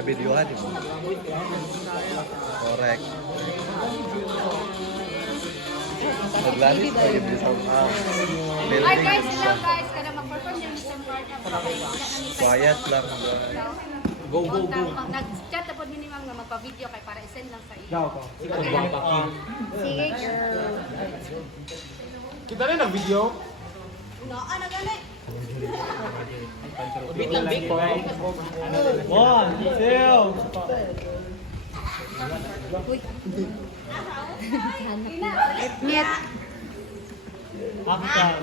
sa videohan, di ba? Correct. Naglalit pa yun sa Hi guys, hello guys. Kada mag-perform yung isang part na quiet lang. Go. Nag-chat na po minimum na magpa-video kay para i-send lang sa iyo. Ikaw ko. Sige, girl. Kita rin ang video. No, ano gani? Wait lang, big. 1, 2. Net. Action.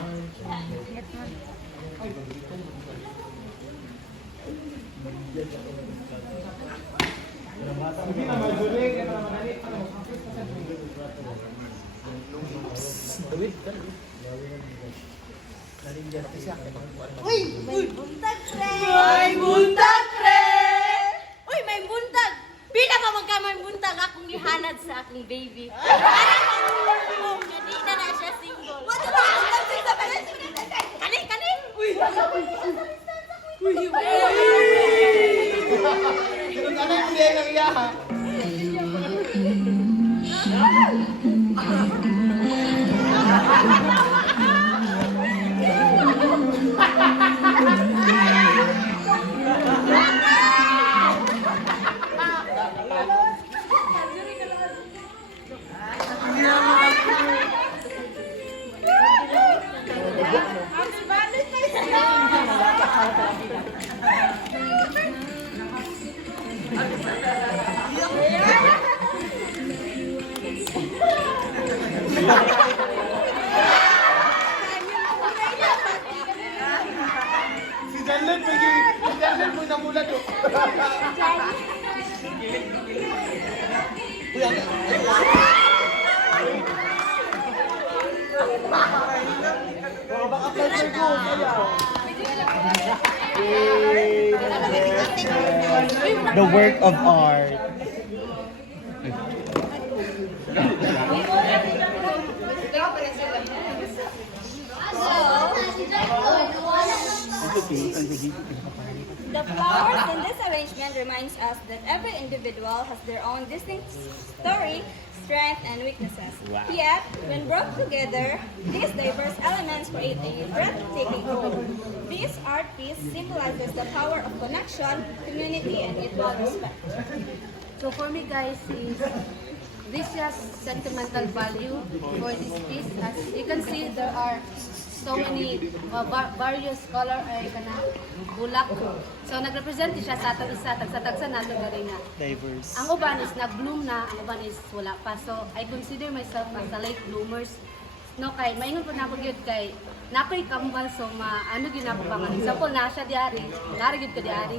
Sige na, majulig. Uy! Uy! Buntag, pre! May buntag, pre! Uy, may buntag! Pila ka magkamay buntag akong gihanad sa akong baby. Hindi na siya single. What the fuck? Kani! Uy! Uy! Ano yung hindi nang iyaha? Si Janlen mo namulat oh. The work of art. The flowers in this arrangement reminds us that every individual has their own distinct story, strength, and weaknesses. Yet, when brought together, these diverse elements create a breathtaking whole. This art piece symbolizes the power of connection, community, and mutual respect. So for me guys, is this has sentimental value for this piece. As you can see, there are so many various color ay kana bulak. So nagrepresent siya sa atong isa tagsa nato gari nga. Diverse. Ang uban is nag-bloom na, ang uban is wala pa. So I consider myself as the late bloomers. No kay maingon po na ako gyud kay napay kambal so ano gyud ako bang example na siya diari, nari gyud ka diari.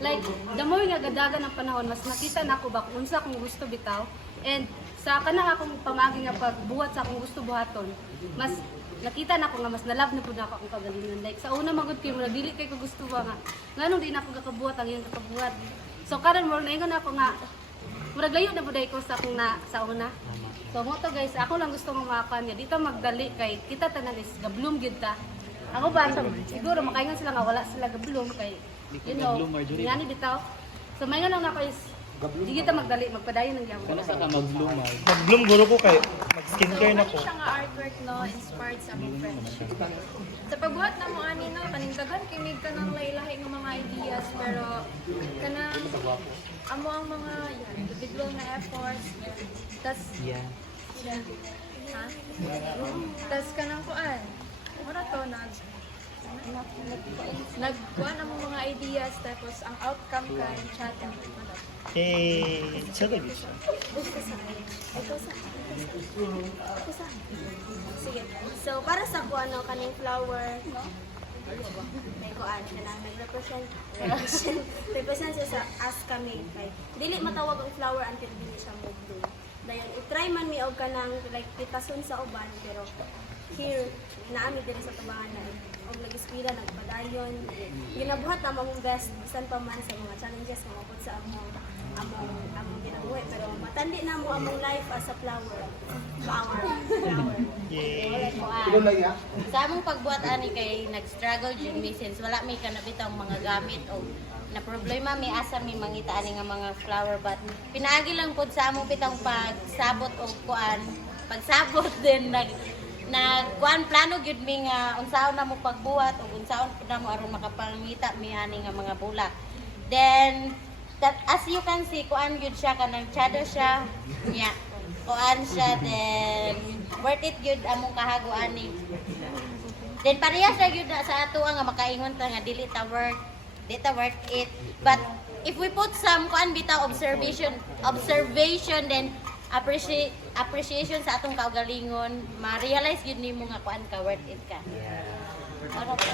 Like the more nga gadagan ang panahon mas nakita nako ba kung unsa akong gusto bitaw and sa kanang akong pamagi nga pagbuhat sa akong gusto buhaton mas nakita na ko nga mas na-love na po na ako akong kagalingan. Like, sa una magod kayo, dili kay ko gusto ba nga. Nganong di na ako kakabuhat ang iyong kakabuhat. So, karon mo, naingon ako nga, murag layo na po dahil ko sa akong sa una. So, mo to guys, ako lang gusto mong makakan niya. Dito magdali kay, kita tanan is, ga-bloom gid ta. Ako ba, siguro makaingon sila nga, wala sila ga-bloom kay, you know, ngani bitaw. So, maingon lang ako is, di kita magdali, magpadayon ng gyapon. Ano sa ka mag-bloom ay? Mag-bloom guro ko kay mag-skincare na ko. Siya nga artwork no, inspired sa among friendship. Sa pagbuhat na mo ani no, paningkagan kinig ka ng lahi-lahi ng mga ideas pero kanang amo ang mga individual na efforts. Tas ha? Tas kanang kuan. Mura to nagkuan ang mga ideas tapos ang outcome kay chat and Television. Sige. So, para sa kuan no, kaning flower, no? May kuan na represent siya sa as kami kay dili matawag ang flower until dili siya mo-bloom. Dayon i-try man mi og kanang like pitason sa uban pero here naami diri sa tabangan na og nag-eskwela nagpadayon ginabuhat na mong best bisan pa man sa mga challenges nga mapud sa among ginabuhi pero matandi na mo among life as a flower. Yay. Sa among pagbuhat ani kay nag-struggle jud mi since wala may kanabitang mga gamit o na problema mi asa mi mangita ani nga mga flower but pinaagi lang pud sa among pitang pagsabot og kuan pagsabot din kuan plano gyud mi nga unsaon na mo pagbuhat ug unsaon pud na mo aron makapangita mi ani nga mga bulak then as you can see kuan gyud siya kanang chado siya nya kuan siya then worth it gyud among kahago ani then parehas ra gyud na sa ato nga makaingon ta nga dili ta worth it. But if we put some kuan bitaw observation then appreciation sa atong kaugalingon, ma-realize gyud nimo nga kuan ka worth it ka. Ano pa?